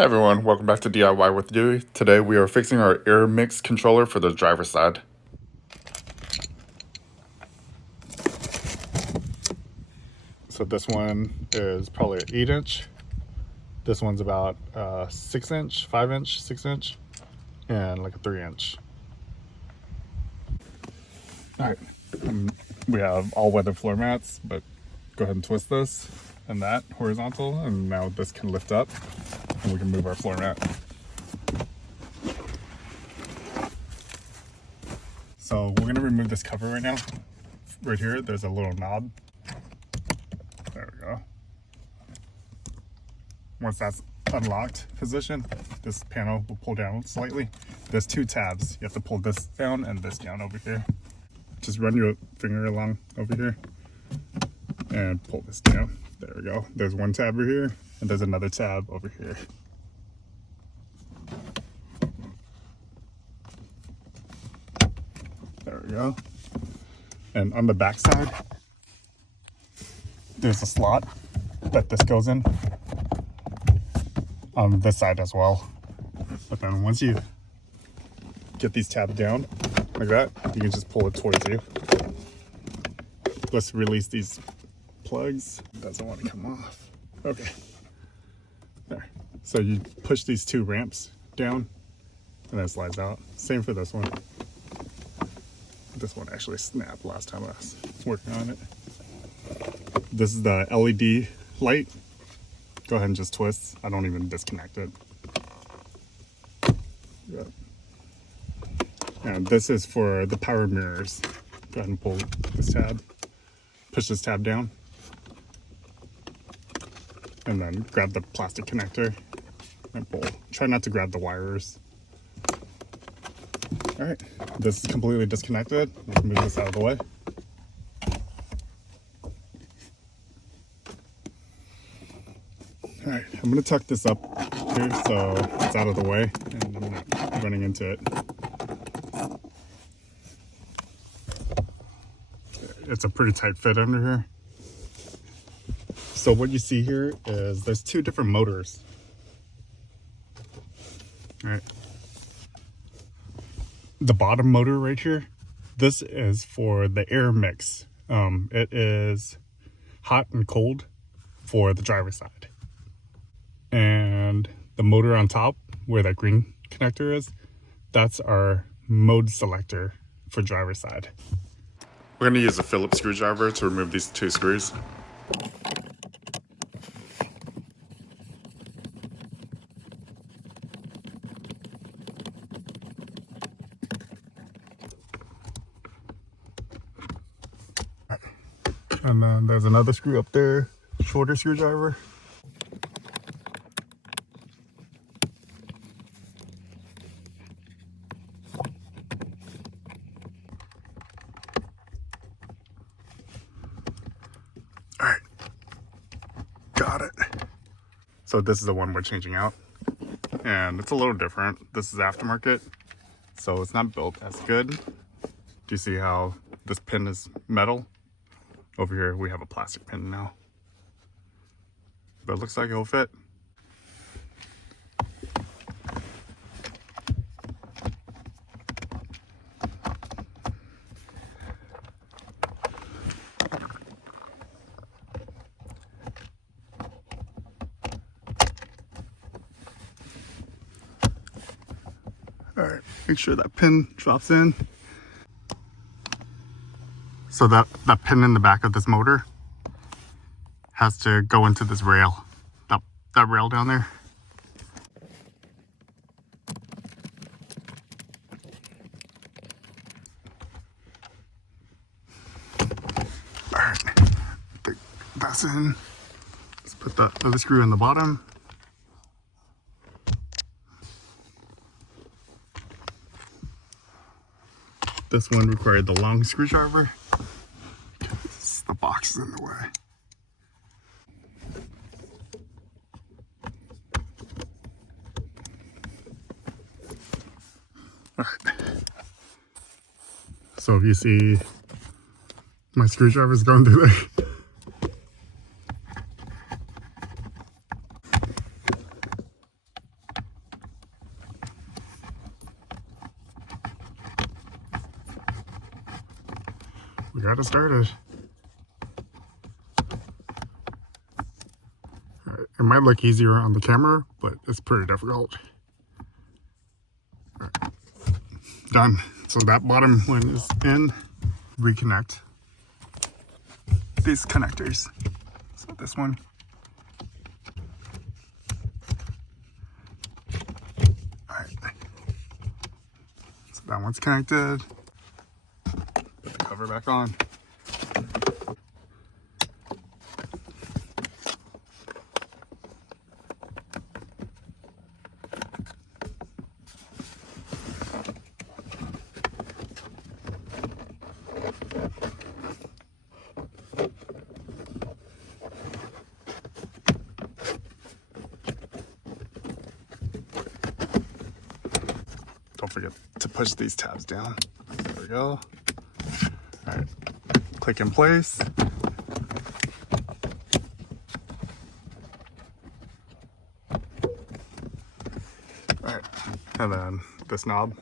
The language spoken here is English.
Hey everyone, welcome back to DIY with Dewey. Today we are fixing our air mix controller for the driver's side. So this one is probably an 8-inch. This one's about 6-inch, 5-inch, 6-inch, and like a 3-inch. Alright, we have all-weather floor mats, but go ahead and twist this and that horizontal, and now this can lift up and we can move our floor mat. So we're gonna remove this cover right now. Right here, there's a little knob. There we go. Once that's unlocked position, this panel will pull down slightly. There's two tabs. You have to pull this down and this down over here. Just run your finger along over here and pull this down. There we go. There's one tab over here and there's another tab over here. There we go. And on the back side, there's a slot that this goes in on this side as well. But then once you get these tabs down like that, you can just pull it towards you. Let's release these plugs. It doesn't want to come off. Okay. There. So you push these two ramps down and then it slides out. Same for this one. This one actually snapped last time I was working on it. This is the LED light. Go ahead and just twist. I don't even disconnect it. Yep. And this is for the power mirrors. Go ahead and pull this tab. Push this tab down. And then grab the plastic connector and pull. Try not to grab the wires. All right, this is completely disconnected. Let's move this out of the way. All right, I'm gonna tuck this up here so it's out of the way and I'm not running into it. It's a pretty tight fit under here. So what you see here is there's two different motors. All right. The bottom motor right here, this is for the air mix. It is hot and cold for the driver's side. And the motor on top, where that green connector is, that's our mode selector for driver's side. We're going to use a Phillips screwdriver to remove these two screws. And then there's another screw up there, shorter screwdriver. All right, got it. So this is the one we're changing out. And it's a little different. This is aftermarket, so it's not built as good. Do you see how this pin is metal? Over here, we have a plastic pin now. But it looks like it'll fit. All right, make sure that pin drops in. So that pin in the back of this motor has to go into this rail, that rail down there. All right, that's in. Let's put the other screw in the bottom. This one required the long screwdriver. The box is in the way. All right. So if you see my screwdriver's going through there. we got it started. All right, it might look easier on the camera, but it's pretty difficult. All right, done. So that bottom one is in. Reconnect these connectors. So this one. All right. So that one's connected. Put the cover back on. Don't forget to push these tabs down. There we go. All right, click in place. All right, and then this knob